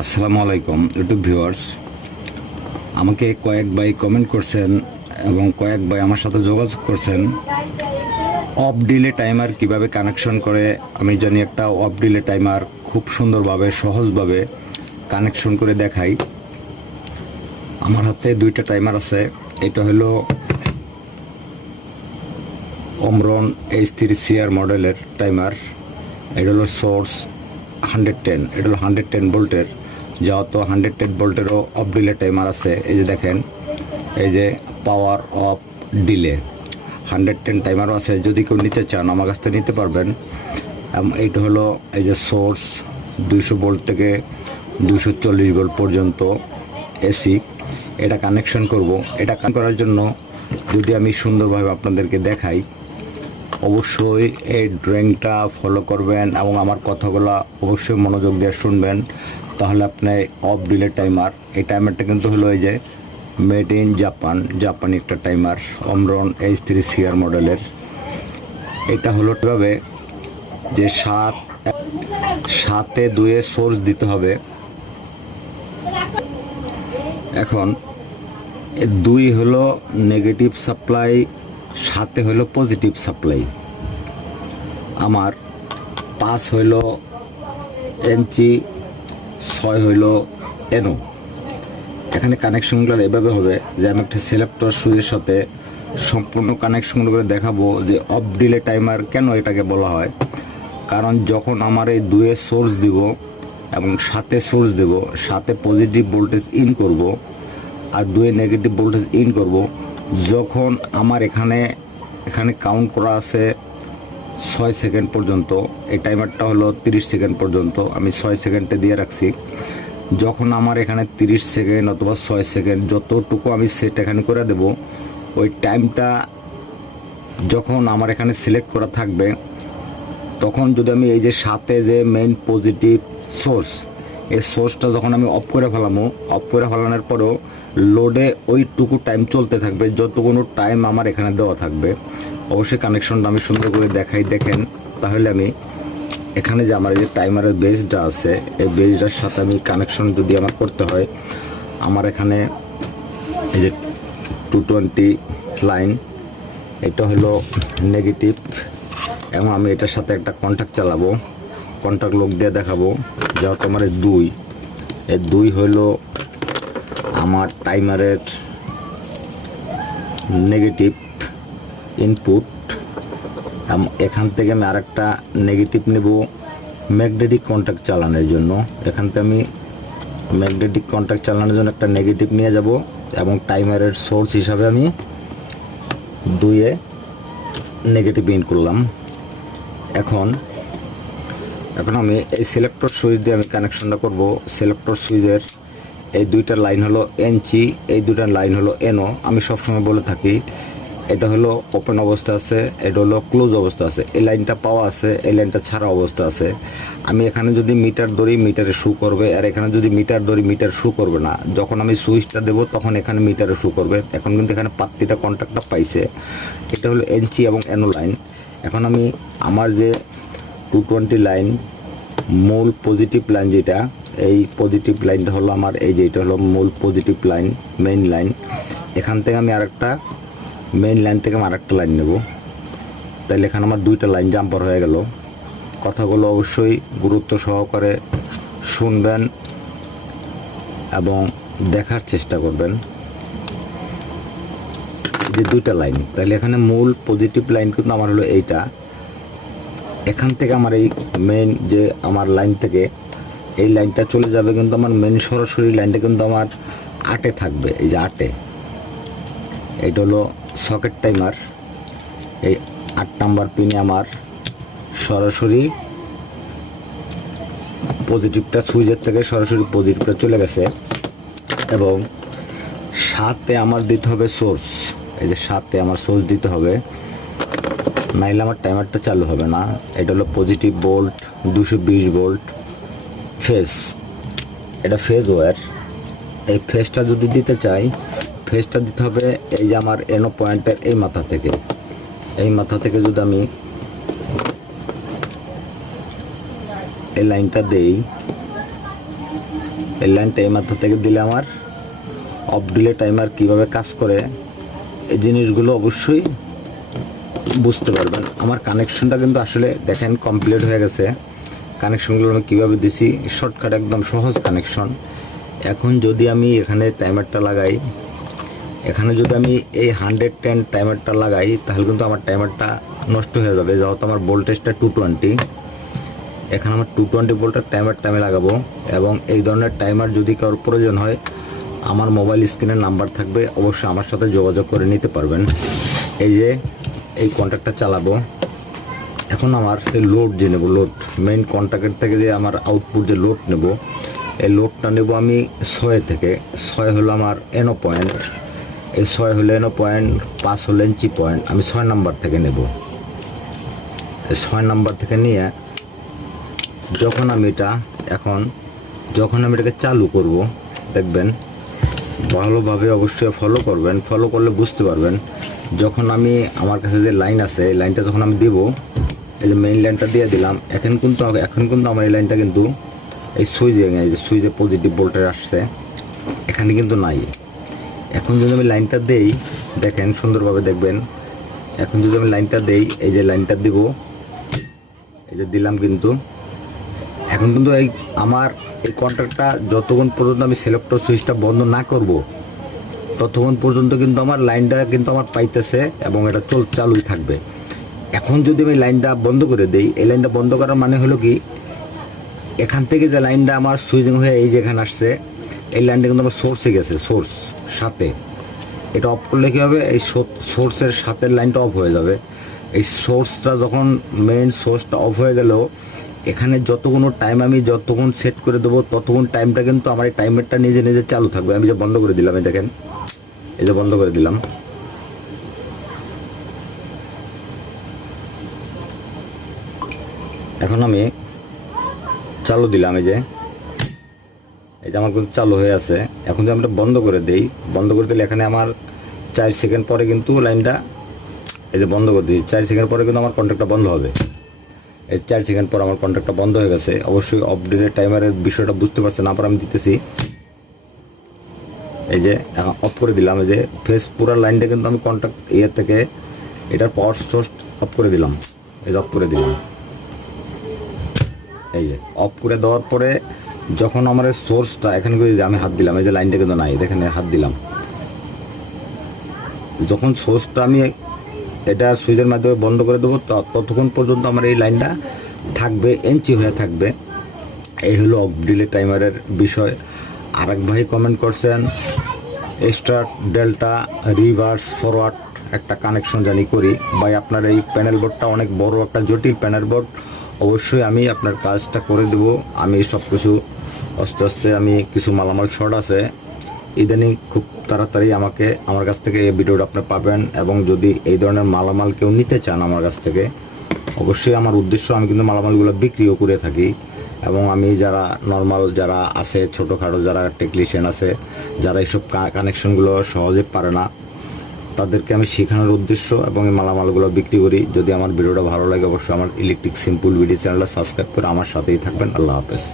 আসসালামু আলাইকুম YouTube viewers. আমাকে কয়েক ভাই কমেন্ট করছেন এবং কয়েক ভাই আমার সাথে যোগাযোগ করছেন অফ ডিলে টাইমার কিভাবে কানেকশন করে। আমি জানি একটা অফ ডিলে টাইমার খুব সুন্দরভাবে সহজভাবে কানেকশন করে দেখাই। আমার হাতে দুইটা টাইমার আছে। এটা হলো ওমরন H3CR মডেলের টাইমার। এটা হলো সোর্স 110, এটা হলো 110 ভোল্টের। যেহেতু 110 ভোল্টেরও অফ ডিলে টাইমার আছে। এই যে দেখেন, এই যে পাওয়ার অফ ডিলে 110 টাইমারও আছে। যদি কেউ নিতে চান আমার কাছ থেকে নিতে পারবেন। এইটা হলো এই যে সোর্স 200 ভোল্ট থেকে 240 ভোল্ট পর্যন্ত এসি। এটা কানেকশন করব। এটা করার জন্য যদি আমি সুন্দরভাবে আপনাদেরকে দেখাই, অবশ্যই এই ড্রয়িংটা ফলো করবেন এবং আমার কথাগুলো অবশ্যই মনোযোগ দিয়ে শুনবেন। তাহলে আপনি অফ ডিলে টাইমার, এই টাইমারটা কিন্তু হলো এই যে মেড ইন জাপান, জাপানি একটা টাইমার, ওমরন H3CR মডেলের। এটা হলো এভাবে যে 7-2 সোর্স দিতে হবে। এখন 2 হলো নেগেটিভ সাপ্লাই, 7 হলো পজিটিভ সাপ্লাই। আমার 5 হইল এনচি, 6 হইল এনও। এখানে কানেকশনগুলো এভাবে হবে যে আমি একটা সিলেক্টর সুইচের সাথে সম্পূর্ণ কানেকশন করে দেখাবো যে অফ ডিলে টাইমার কেন এটাকে বলা হয়। কারণ যখন আমার এই 2 সোর্স দিব এবং 7 সোর্স দেব, 7 পজিটিভ ভোল্টেজ ইন করব আর 2 নেগেটিভ ভোল্টেজ ইন করব, যখন আমার এখানে কাউন্ট করা আছে 6 সেকেন্ড পর্যন্ত। এই টাইমারটা হলো 30 সেকেন্ড পর্যন্ত, আমি 6 সেকেন্ডে দিয়ে রাখছি। যখন আমার এখানে 30 সেকেন্ড অথবা 6 সেকেন্ড যতটুকু আমি সেট এখানে করে দেব, ওই টাইমটা যখন আমার এখানে সিলেক্ট করা থাকবে, তখন যদি আমি এই যে 7 যে মেইন পজিটিভ সোর্স, এই সোর্সটা যখন আমি অফ করে ফেলামো, অফ করে ফেলানোর পরেও লোডে ওইটুকু টাইম চলতে থাকবে যতগুলো টাইম আমার এখানে দেওয়া থাকবে। অবশ্যই কানেকশনটা আমি সুন্দর করে দেখাই, দেখেন। তাহলে আমি এখানে যে আমার এই যে টাইমারের বেসটা আছে, এই বেসটার সাথে আমি কানেকশন যদি আমার করতে হয়, আমার এখানে এই যে 220 লাইন, এটা হলো নেগেটিভ এবং আমি এটার সাথে একটা কন্ট্যাক্ট চালাবো, কন্ট্যাক্ট লোক দিয়ে দেখাবো। যেহেতু আমার এই 2 হইল আমার টাইমারের নেগেটিভ ইনপুট। এখান থেকে আমি আরেকটা নেগেটিভ নেব ম্যাগনেটিক কন্ট্যাক্ট চালানোর জন্য। এখান থেকে আমি ম্যাগনেটিক কন্ট্যাক্ট চালানোর জন্য একটা নেগেটিভ নিয়ে যাব এবং টাইমারের সোর্স হিসাবে আমি 2 নেগেটিভ ইন করলাম। এখন আমি এই সিলেক্টর সুইচ দিয়ে আমি কানেকশনটা করব। সিলেক্টর সুইচের এই 2টা লাইন হলো এনচি, এই 2টা লাইন হলো এনও। আমি সবসময় বলে থাকি এটা হলো ওপেন অবস্থা আছে, এটা হলো ক্লোজ অবস্থা আছে। এই লাইনটা পাওয়া আছে, এই লাইনটা ছাড়া অবস্থা আছে। আমি এখানে যদি মিটার ধরি মিটারে শু করবে, আর এখানে যদি মিটার ধরি মিটার শু করবে না। যখন আমি সুইচটা দেবো তখন এখানে মিটারে শু করবে। এখন কিন্তু এখানে পাত্তিটা কন্ট্যাক্টটা পাইছে। এটা হলো এনচি এবং এনও লাইন। এখন আমি আমার যে 220 লাইন মূল পজিটিভ লাইন, যেটা এই পজিটিভ লাইনটা হলো আমার, এই যে এটা হলো মূল পজিটিভ লাইন, মেইন লাইন। এখান থেকে আমি আরেকটা মেইন লাইন থেকে আমি আরেকটা লাইন নেব। তাইলে এখানে আমার 2টা লাইন জাম্পার হয়ে গেল। কথাগুলো অবশ্যই গুরুত্ব সহকারে শুনবেন এবং দেখার চেষ্টা করবেন। যে 2টা লাইন, তাহলে এখানে মূল পজিটিভ লাইন কিন্তু আমার হলো এইটা। এখান থেকে আমার এই মেইন যে আমার লাইন থেকে এই লাইনটা চলে যাবে, কিন্তু আমার মেইন সরাসরি লাইনটা কিন্তু আমার 8-এ থাকবে। এই যে 8-এ, এটা হলো সকেট টাইমার। এই 8 নাম্বার পিনে আমার সরাসরি পজিটিভটা সুইচের থেকে সরাসরি পজিটিভটা চলে গেছে এবং 7-এ আমার দিতে হবে সোর্স। এই যে 7-এ আমার সোর্স দিতে হবে, নাইলে আমার টাইমারটা চালু হবে না। এটা হলো পজিটিভ ভোল্ট, 220 ভোল্ট ফেজ। এটা ফেজ ওয়্যার। এই ফেজটা যদি দিতে চাই, ফেজটা দিতে হবে এই যে আমার এনো পয়েন্টের এই মাথা থেকে। এই মাথা থেকে যদি আমি এই লাইনটা দেই, এই লাইনটা এই মাথা থেকে দিলে আমার অফ ডিলে টাইমার কীভাবে কাজ করে এই জিনিসগুলো অবশ্যই বুঝতে পারবেন। আমার কানেকশনটা কিন্তু আসলে দেখেন কমপ্লিট হয়ে গেছে। কানেকশনগুলো আমি কীভাবে দিছি, শর্টকাট একদম সহজ কানেকশন। এখন যদি আমি এখানে টাইমারটা লাগাই, এখানে যদি আমি এই 110 টাইমারটা লাগাই তাহলে কিন্তু আমার টাইমারটা নষ্ট হয়ে যাবে, যেহেতু আমার ভোল্টেজটা 220। এখানে আমার 220 ভোল্টের টাইমারটা আমি লাগাবো। এবং এই ধরনের টাইমার যদি কারোর প্রয়োজন হয়, আমার মোবাইল স্ক্রিনের নাম্বার থাকবে, অবশ্যই আমার সাথে যোগাযোগ করে নিতে পারবেন। এই যে এই কন্ট্যাক্টটা চালাবো। এখন আমার সেই লোড যে নেব, লোড মেইন কন্ট্যাক্টের থেকে যে আমার আউটপুট যে লোড নেব, এই লোডটা নেব আমি 6 থেকে। 6 হলো আমার এনো পয়েন্ট, এই 6 হলো এনো পয়েন্ট, 5 হলো এনচি পয়েন্ট। আমি 6 নাম্বার থেকে নেব। এই 6 নাম্বার থেকে নিয়ে যখন আমি এটাকে চালু করব, দেখবেন ভালোভাবে অবশ্যই ফলো করবেন। ফলো করলে বুঝতে পারবেন। যখন আমি আমার কাছে যে লাইন আছে, এই লাইনটা যখন আমি দিব, এই যে মেইন লাইনটা দিয়ে দিলাম, এখন কিন্তু আমার এই লাইনটা কিন্তু এই সুইচে পজিটিভ ভোল্টেজ আসছে, এখানে কিন্তু নাই। এখন যদি আমি লাইনটা দেই, দেখেন সুন্দরভাবে দেখবেন। এখন যদি আমি লাইনটা দেই, এই যে লাইনটা দিব, এই যে দিলাম, কিন্তু এখন কিন্তু আমার এই কন্ট্যাক্টটা যতক্ষণ পর্যন্ত আমি সিলেক্টর সুইচটা বন্ধ না করব, ততক্ষণ পর্যন্ত কিন্তু আমার লাইনটা কিন্তু আমার পাইতেছে এবং এটা চালুই থাকবে। এখন যদি আমি লাইনটা বন্ধ করে দেই, এই লাইনটা বন্ধ করার মানে হলো কি, এখান থেকে যে লাইনটা আমার সুইচিং হয়ে এই যে এখানে আসছে, এই লাইনটা কিন্তু আমার সোর্সে গেছে, সোর্স সাথে। এটা অফ করলে কী হবে, এই সোর্সের সাথে লাইনটা অফ হয়ে যাবে। এই সোর্সটা যখন মেইন সোর্সটা অফ হয়ে গেলেও এখানে যতক্ষণ সেট করে দেবো, ততক্ষণ টাইমটা কিন্তু আমার এই টাইমারটা নিজে নিজে চালু থাকবে। আমি যে বন্ধ করে দিলাম, এই দেখেন, এই যে বন্ধ করে দিলাম। এখন আমি চালু দিলাম, এই যে আমার কিন্তু চালু হয়ে আছে। এখন যদি আমরা বন্ধ করে দিই, বন্ধ করে দিলে এখানে আমার 4 সেকেন্ড পরে কিন্তু লাইনটা, এই যে বন্ধ করে দিই, 4 সেকেন্ড পরে কিন্তু আমার কন্ট্যাক্টটা বন্ধ হবে। এই 4 সেকেন্ড পর আমার কন্ট্যাক্টটা বন্ধ হয়ে গেছে। অবশ্যই অফ ডিলে টাইমারের বিষয়টা বুঝতে পারছেন, আবার আমি দিতেছি, এই যে এখন অফ করে দিলাম। এই যে পুরো লাইনটা কিন্তু আমি কন্ট্যাক্ট থেকে এটার পাওয়ার সোর্স অফ করে দিলাম, এই যে অফ করে দিলাম। এই যে অফ করে দেওয়ার পরে যখন আমার সোর্সটা এখানে আমি হাত দিলাম, এই যে লাইনটা কিন্তু নাই, দেখেন হাত দিলাম। যখন সোর্সটা আমি এটা সুইচের মাধ্যমে বন্ধ করে দেবো, ততক্ষণ পর্যন্ত আমার এই লাইনটা থাকবে, এনচি হয়ে থাকবে। এই হলো অফ ডিলে টাইমারের বিষয়। আরেক ভাই কমেন্ট করছেন, স্টার্ট ডেল্টা রিভার্স ফরওয়ার্ড একটা কানেকশন জানি করি। ভাই আপনার এই প্যানেল বোর্ডটা অনেক বড় একটা জটিল প্যানেল বোর্ড, অবশ্যই আমি আপনার কাজটা করে দেব। আমি সব কিছু আস্তে আস্তে, আমি কিছু মালামাল শর্ট আছে, ইদানিং খুব তাড়াতাড়ি আমার কাছ থেকে এই ভিডিওটা আপনি পাবেন। এবং যদি এই ধরনের মালামাল কেউ নিতে চান আমার কাছ থেকে, অবশ্যই আমার উদ্দেশ্য, আমি কিন্তু মালামালগুলো বিক্রিও করে থাকি। এবং আমি যারা নর্মাল যারা আছে, ছোটোখাটো যারা টেকনিশিয়ান আছে, যারা এইসব কানেকশনগুলো সহজে পারে না, তাদেরকে আমি শেখানোর উদ্দেশ্য এবং এই মালামালগুলো বিক্রি করি। যদি আমার ভিডিওটা ভালো লাগে, অবশ্যই আমার ইলেকট্রিক সিম্পল ভিডিও চ্যানেলটা সাবস্ক্রাইব করে আমার সাথেই থাকবেন। আল্লাহ হাফেজ।